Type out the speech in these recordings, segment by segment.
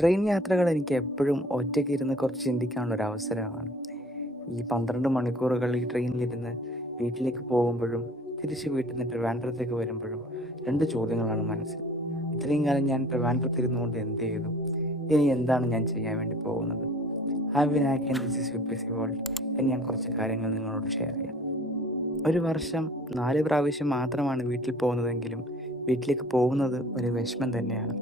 Train യാത്രകൾ എനിക്ക് എപ്പോഴും ഒറ്റയ്ക്ക് ഇരുന്ന് കുറച്ച് ചിന്തിക്കാനുള്ള ഒരു അവസരമാണ്. ഈ 12 മണിക്കൂറുകൾ ഈ ട്രെയിനിലിരുന്ന് വീട്ടിലേക്ക് പോകുമ്പോഴും തിരിച്ച് വീട്ടിൽ നിന്ന് ട്രിവാൻഡ്രത്തേക്ക് വരുമ്പോഴും 2 ചോദ്യങ്ങളാണ് മനസ്സിൽ. ഇത്രയും കാലം ഞാൻ ട്രിവാൻഡ്രത്തിരുന്നുകൊണ്ട് എന്ത് ചെയ്തു? ഇനി എന്താണ് ഞാൻ ചെയ്യാൻ വേണ്ടി പോകുന്നത്? Have been hack and this is UPSC world എന്ന് ഞാൻ കുറച്ച് കാര്യങ്ങൾ നിങ്ങളോട് ഷെയർ ചെയ്യാം. ഒരു വർഷം 4 പ്രാവശ്യം മാത്രമാണ് വീട്ടിൽ പോകുന്നതെങ്കിലും വീട്ടിലേക്ക് പോകുന്നത് ഒരു വിഷമം തന്നെയാണ്.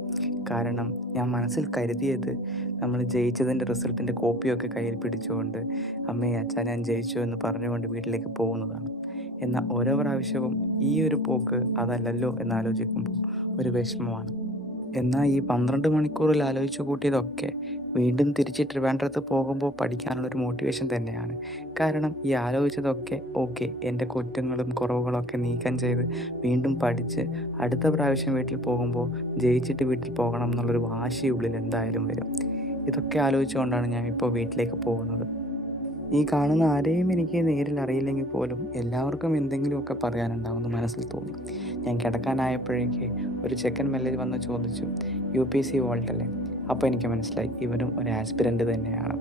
കാരണം ഞാൻ മനസ്സിൽ കരുതിയത് നമ്മൾ ജയിച്ചതിൻ്റെ റിസൾട്ടിൻ്റെ കോപ്പിയൊക്കെ കയ്യിൽ പിടിച്ചുകൊണ്ട് അമ്മേ അച്ഛാ ഞാൻ ജയിച്ചു എന്ന് പറഞ്ഞുകൊണ്ട് വീട്ടിലേക്ക് പോകുന്നതാണ്. എന്നാൽ ഓരോ പ്രാവശ്യവും ഈ ഒരു പോക്ക് അതല്ലല്ലോ എന്നാലോചിക്കുമ്പോൾ ഒരു വിഷമമാണ്. എന്നാൽ ഈ 12 മണിക്കൂറിൽ ആലോചിച്ച് കൂട്ടിയതൊക്കെ വീണ്ടും തിരിച്ച് ട്രിവാൻഡ്രത്ത് പോകുമ്പോൾ പഠിക്കാനുള്ളൊരു മോട്ടിവേഷൻ തന്നെയാണ്. കാരണം ഈ ആലോചിച്ചതൊക്കെ ഓക്കെ എൻ്റെ കുറ്റങ്ങളും കുറവുകളൊക്കെ നീക്കം ചെയ്ത് വീണ്ടും പഠിച്ച് അടുത്ത പ്രാവശ്യം വീട്ടിൽ പോകുമ്പോൾ ജയിച്ചിട്ട് വീട്ടിൽ പോകണം എന്നുള്ളൊരു വാശി ഉള്ളിൽ എന്തായാലും വരും. ഇതൊക്കെ ആലോചിച്ചുകൊണ്ടാണ് ഞാൻ ഇപ്പോൾ വീട്ടിലേക്ക് പോകുന്നത്. ഈ കാണുന്ന ആരെയും എനിക്ക് നേരിൽ അറിയില്ലെങ്കിൽ പോലും എല്ലാവർക്കും എന്തെങ്കിലുമൊക്കെ പറയാനുണ്ടാവുമെന്ന് മനസ്സിൽ തോന്നി. ഞാൻ കിടക്കാനായപ്പോഴേക്ക് ഒരു ചെക്കൻ മെല്ലെ വന്ന് ചോദിച്ചു, യുപിഎസ്സി വോൾട്ട് അല്ലേ? അപ്പോൾ എനിക്ക് മനസ്സിലായി ഇവനും ഒരു ആസ്പിരൻ്റ് തന്നെയാണ്.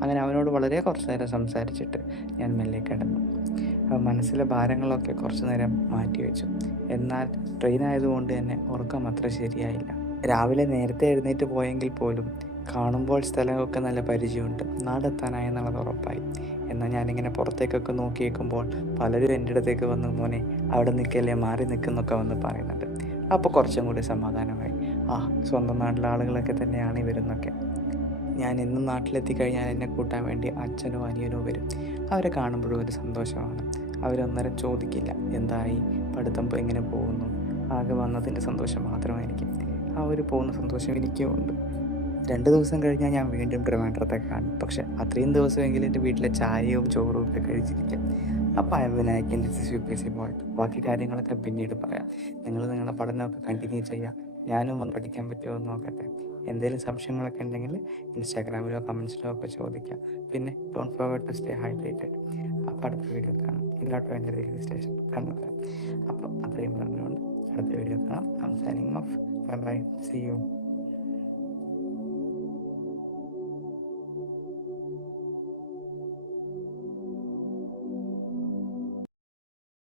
അങ്ങനെ അവനോട് വളരെ കുറച്ച് നേരം സംസാരിച്ചിട്ട് ഞാൻ മെല്ലെ കിടന്നു. മനസ്സിലെ ഭാരങ്ങളൊക്കെ കുറച്ച് നേരം മാറ്റിവെച്ചു. എന്നാൽ ട്രെയിൻ ആയതുകൊണ്ട് തന്നെ ഉറക്കം അത്ര ശരിയായില്ല. രാവിലെ നേരത്തെ എഴുന്നേറ്റ് പോയെങ്കിൽ പോലും കാണുമ്പോൾ സ്ഥലമൊക്കെ നല്ല പരിചയമുണ്ട്, നാടെത്താനായി എന്നുള്ളത് ഉറപ്പായി. എന്നാൽ ഞാനിങ്ങനെ പുറത്തേക്കൊക്കെ നോക്കി നിൽക്കുമ്പോൾ പലരും എൻ്റെ അടുത്തേക്ക് വന്ന് മോനെ അവിടെ നിൽക്കല്ലേ മാറി നിൽക്കുന്നൊക്കെ വന്ന് പറയുന്നുണ്ട്. അപ്പോൾ കുറച്ചും കൂടി സമാധാനമായി. ആ, സ്വന്തം നാട്ടിലെ ആളുകളൊക്കെ തന്നെയാണ് ഇവരെന്നൊക്കെ. ഞാൻ എന്നും നാട്ടിലെത്തി കഴിഞ്ഞാൽ എന്നെ കൂട്ടാൻ വേണ്ടി അച്ഛനോ അനിയനോ വരും. അവരെ കാണുമ്പോഴും ഒരു സന്തോഷമാണ്. അവരൊന്നേരം ചോദിക്കില്ല എന്തായി, പഠിത്തം എങ്ങനെ പോകുന്നു, ആകെ വന്നതിൻ്റെ സന്തോഷം മാത്രമായിരിക്കും. ആ ഒരു പോകുന്ന സന്തോഷം എനിക്കും ഉണ്ട്. 2 ദിവസം കഴിഞ്ഞാൽ ഞാൻ വീണ്ടും ട്രിവാൻഡ്രത്തേക്ക് കാണും. പക്ഷേ അത്രയും ദിവസമെങ്കിലും എൻ്റെ വീട്ടിലെ ചായയും ചോറും ഒക്കെ കഴിച്ചിരിക്കാം. അപ്പോൾ I am Vinayakan, this is UPSC world. ബാക്കി കാര്യങ്ങളൊക്കെ പിന്നീട് പറയാം. നിങ്ങൾ നിങ്ങളുടെ പഠനമൊക്കെ കണ്ടിന്യൂ ചെയ്യുക. ഞാനും ഒന്ന് പഠിക്കാൻ പറ്റുമോ എന്ന് നോക്കട്ടെ. എന്തെങ്കിലും സംശയങ്ങളൊക്കെ ഉണ്ടെങ്കിൽ ഇൻസ്റ്റാഗ്രാമിലോ കമൻസിലോ ഒക്കെ ചോദിക്കാം. പിന്നെ don't forget to stay hydrated. അപ്പോൾ അടുത്ത വീഡിയോ കാണാം. ഇതിലോട്ടോ എൻ്റെ റെയിൽവേ സ്റ്റേഷൻ കണ്ണൂർ. അപ്പോൾ അത്രയും പറഞ്ഞുകൊണ്ട് അടുത്ത വീഡിയോ കാണാം. I am signing off. Bye bye. See U.